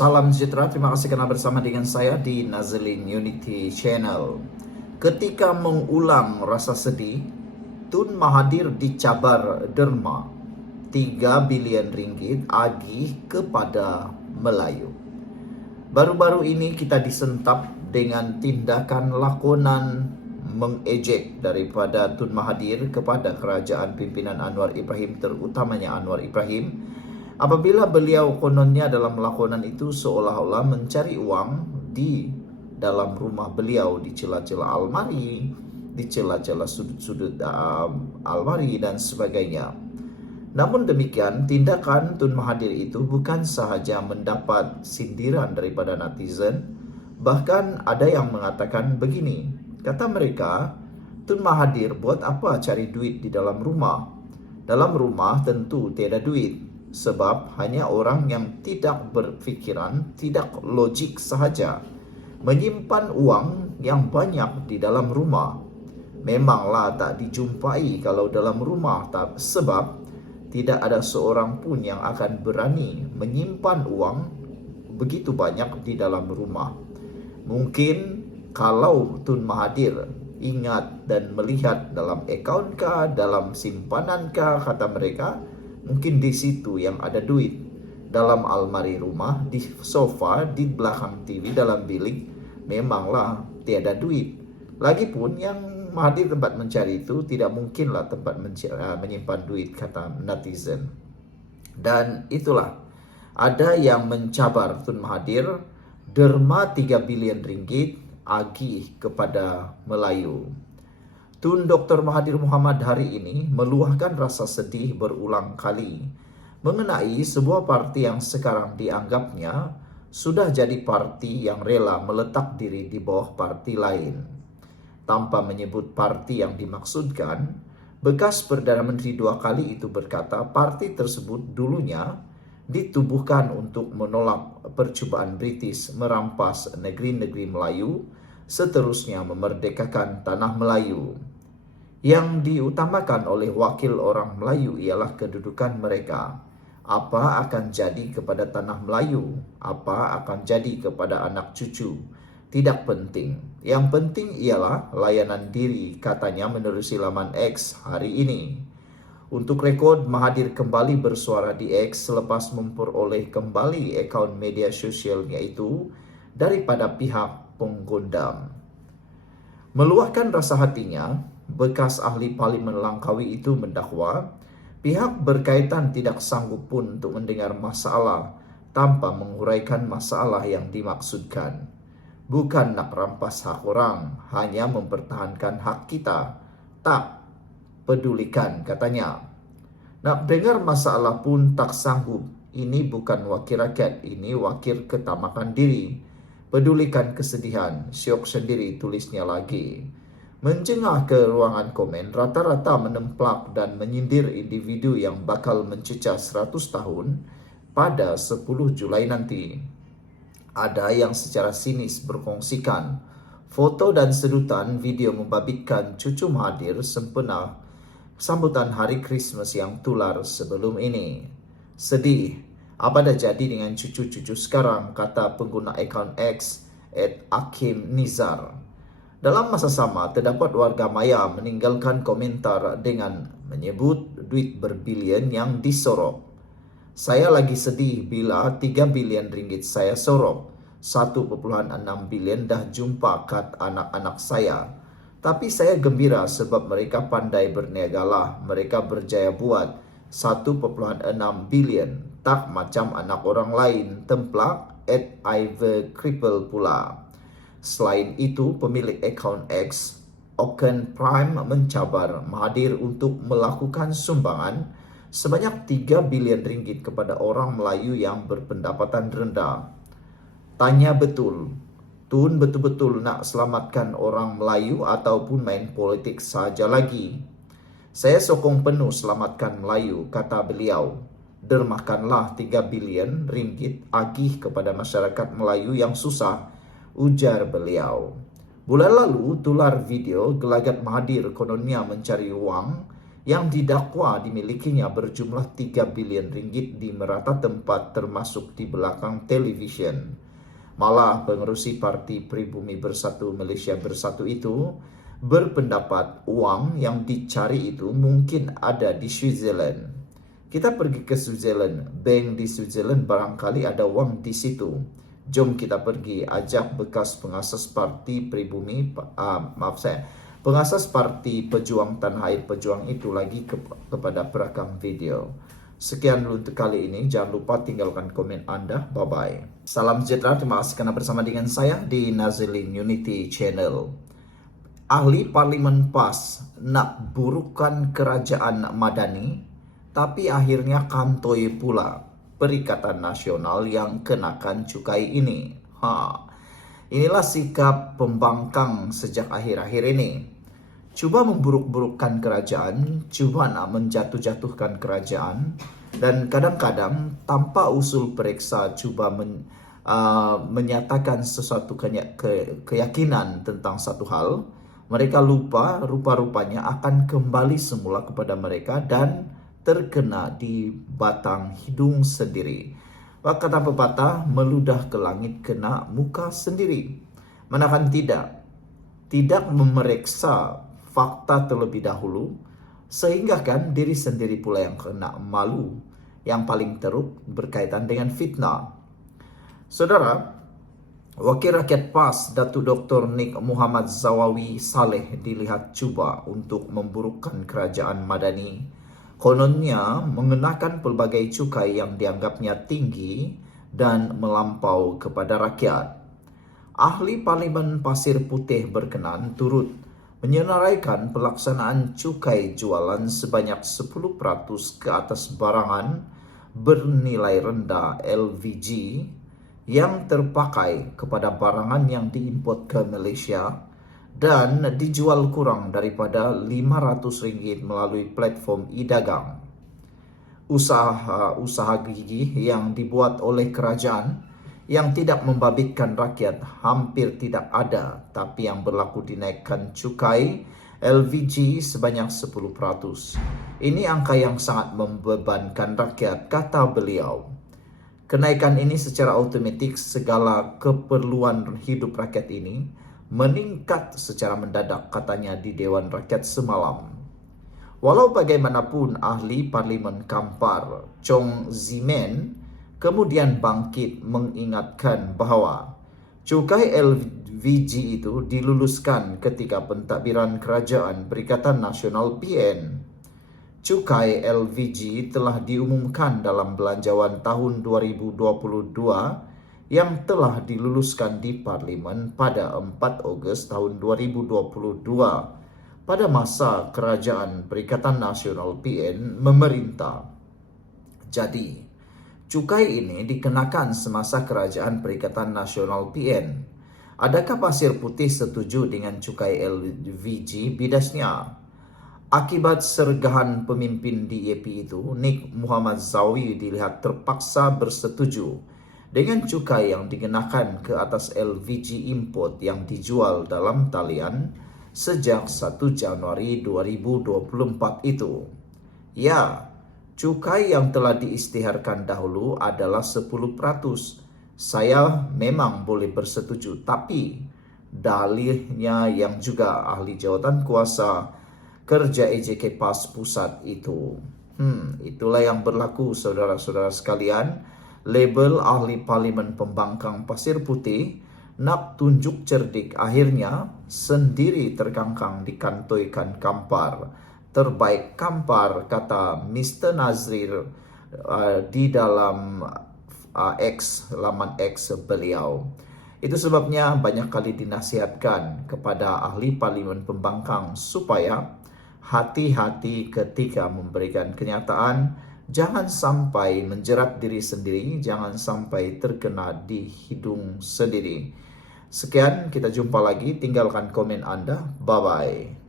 Salam sejahtera, terima kasih kerana bersama dengan saya di Nazlin Unity Channel. Ketika mengulang rasa sedih, Tun Mahathir dicabar derma 3 bilion ringgit agih kepada Melayu. Baru-baru ini kita disentap dengan tindakan lakonan mengejek daripada Tun Mahathir kepada kerajaan pimpinan Anwar Ibrahim, terutamanya Anwar Ibrahim, apabila beliau kononnya dalam lakonan itu seolah-olah mencari uang di dalam rumah beliau, di celah-celah almari, di celah-celah sudut-sudut almari dan sebagainya. Namun demikian, tindakan Tun Mahathir itu bukan sahaja mendapat sindiran daripada netizen, bahkan ada yang mengatakan begini, kata mereka, Tun Mahathir buat apa cari duit di dalam rumah? Dalam rumah tentu tiada duit, sebab hanya orang yang tidak berfikiran, tidak logik sahaja menyimpan uang yang banyak di dalam rumah. Memanglah tak dijumpai kalau dalam rumah, sebab tidak ada seorang pun yang akan berani menyimpan uang begitu banyak di dalam rumah. Mungkin kalau Tun Mahathir ingat dan melihat dalam akaun kah, dalam simpanan kah, kata mereka, mungkin di situ yang ada duit. Dalam almari rumah, di sofa, di belakang TV, dalam bilik, memanglah tiada duit. Lagipun yang Mahathir tempat mencari itu tidak mungkinlah tempat menyimpan duit, kata netizen. Dan itulah, ada yang mencabar Tun Mahathir derma 3 bilion ringgit agih kepada Melayu. Tun Dr. Mahathir Mohamad hari ini meluahkan rasa sedih berulang kali mengenai sebuah parti yang sekarang dianggapnya sudah jadi parti yang rela meletak diri di bawah parti lain. Tanpa menyebut parti yang dimaksudkan, bekas Perdana Menteri 2 kali itu berkata parti tersebut dulunya ditubuhkan untuk menolak percubaan British merampas negeri-negeri Melayu, seterusnya memerdekakan tanah Melayu. Yang diutamakan oleh wakil orang Melayu ialah kedudukan mereka. Apa akan jadi kepada tanah Melayu? Apa akan jadi kepada anak cucu? Tidak penting. Yang penting ialah layanan diri, katanya menerusi laman X hari ini. Untuk rekod, Mahathir kembali bersuara di X selepas memperoleh kembali akaun media sosialnya itu daripada pihak penggundam. Meluahkan rasa hatinya, bekas ahli Parlimen Langkawi itu mendakwa pihak berkaitan tidak sanggup pun untuk mendengar masalah tanpa menguraikan masalah yang dimaksudkan. Bukan nak rampas hak orang, hanya mempertahankan hak kita. Tak pedulikan, katanya. Nak dengar masalah pun tak sanggup. Ini bukan wakil rakyat, ini wakil ketamakan diri. Pedulikan kesedihan, syok sendiri, tulisnya lagi. Menjengah ke ruangan komen, rata-rata menemplak dan menyindir individu yang bakal mencecah 100 tahun pada 10 Julai nanti. Ada yang secara sinis berkongsikan foto dan sedutan video membabitkan cucu Mahathir sempena sambutan hari Krismas yang tular sebelum ini. Sedih, apa dah jadi dengan cucu-cucu sekarang, kata pengguna akaun X @Akim_Nizar. Dalam masa sama, terdapat warga maya meninggalkan komentar dengan menyebut duit berbilion yang disorok. Saya lagi sedih bila 3 bilion ringgit saya sorok. 1,6 bilion dah jumpa kat anak-anak saya. Tapi saya gembira sebab mereka pandai berniagalah. Mereka berjaya buat 1,6 bilion. Tak macam anak orang lain, templak @Iver_Cripple pula. Selain itu, pemilik akaun X, Oken Prime, mencabar Mahathir untuk melakukan sumbangan sebanyak 3 bilion ringgit kepada orang Melayu yang berpendapatan rendah. Tanya betul, Tun betul-betul nak selamatkan orang Melayu ataupun main politik saja lagi? Saya sokong penuh selamatkan Melayu, kata beliau. Dermakanlah 3 bilion ringgit agih kepada masyarakat Melayu yang susah, ujar beliau. Bulan lalu tular video gelagat Mahathir kononnya mencari uang yang didakwa dimilikinya berjumlah 3 bilion ringgit di merata tempat termasuk di belakang televisyen. Malah pengerusi Parti Pribumi Bersatu Malaysia Bersatu itu berpendapat uang yang dicari itu mungkin ada di Switzerland. Kita pergi ke Switzerland, bank di Switzerland barangkali ada uang di situ. Jom kita pergi ajak bekas pengasas Parti Pribumi, pengasas Parti Pejuang Tanah Air Pejuang itu lagi kepada perakam video. Sekian dulu untuk kali ini. Jangan lupa tinggalkan komen Anda. Bye-bye. Salam sejahtera. Terima kasih karena bersama dengan saya di Nazilin Unity Channel. Ahli Parlimen PAS nak burukkan kerajaan Madani, tapi akhirnya kantoi pula Perikatan Nasional yang kenakan cukai ini. Inilah sikap pembangkang sejak akhir-akhir ini. Cuba memburuk-burukkan kerajaan, cuba nak menjatuh-jatuhkan kerajaan, dan kadang-kadang tanpa usul periksa cuba menyatakan sesuatu keyakinan tentang satu hal. Mereka lupa rupa-rupanya akan kembali semula kepada mereka dan terkena di batang hidung sendiri. Kata pepatah, meludah ke langit kena muka sendiri. Manakala tidak memeriksa fakta terlebih dahulu, sehingga kan diri sendiri pula yang kena malu. Yang paling teruk berkaitan dengan fitnah. Saudara, Wakil Rakyat PAS Datuk Dr. Nik Muhammad Zawawi Saleh dilihat cuba untuk memburukkan kerajaan Madani. Kononnya mengenakan pelbagai cukai yang dianggapnya tinggi dan melampau kepada rakyat. Ahli Parlimen Pasir Putih berkenan turut menyenaraikan pelaksanaan cukai jualan sebanyak 10% ke atas barangan bernilai rendah LVG yang terpakai kepada barangan yang diimport ke Malaysia dan dijual kurang daripada RM500 melalui platform e-dagang. Usaha gigi yang dibuat oleh kerajaan yang tidak membabitkan rakyat hampir tidak ada, tapi yang berlaku dinaikkan cukai LVG sebanyak 10%. Ini angka yang sangat membebankan rakyat, kata beliau. Kenaikan ini secara otomatik segala keperluan hidup rakyat ini meningkat secara mendadak, katanya di Dewan Rakyat semalam. Walau bagaimanapun, ahli Parlimen Kampar Chong Zimen kemudian bangkit mengingatkan bahawa cukai LVG itu diluluskan ketika pentadbiran Kerajaan Perikatan Nasional PN. Cukai LVG telah diumumkan dalam belanjawan tahun 2022 yang telah diluluskan di Parlimen pada 4 Ogos tahun 2022 pada masa Kerajaan Perikatan Nasional PN memerintah. Jadi, cukai ini dikenakan semasa Kerajaan Perikatan Nasional PN. Adakah Pasir Putih setuju dengan cukai LVG? Bidasnya, akibat sergahan pemimpin DAP itu, Nik Muhammad Zawawi dilihat terpaksa bersetuju dengan cukai yang dikenakan ke atas LVG import yang dijual dalam talian sejak 1 Januari 2024 itu. Ya, cukai yang telah diisytiharkan dahulu adalah 10%. Saya memang boleh bersetuju, tapi dalihnya yang juga ahli jawatan kuasa kerja EJK PAS Pusat itu. Itulah yang berlaku, saudara-saudara sekalian. Label ahli Parlimen Pembangkang Pasir Putih nak tunjuk cerdik, akhirnya sendiri terkangkang dikantoikan Kampar. Terbaik Kampar, kata Mr. Nazir di dalam laman X beliau. Itu sebabnya banyak kali dinasihatkan kepada ahli Parlimen Pembangkang supaya hati-hati ketika memberikan kenyataan. Jangan sampai menjerat diri sendiri, jangan sampai terkena di hidung sendiri. Sekian, kita jumpa lagi. Tinggalkan komen Anda. Bye-bye.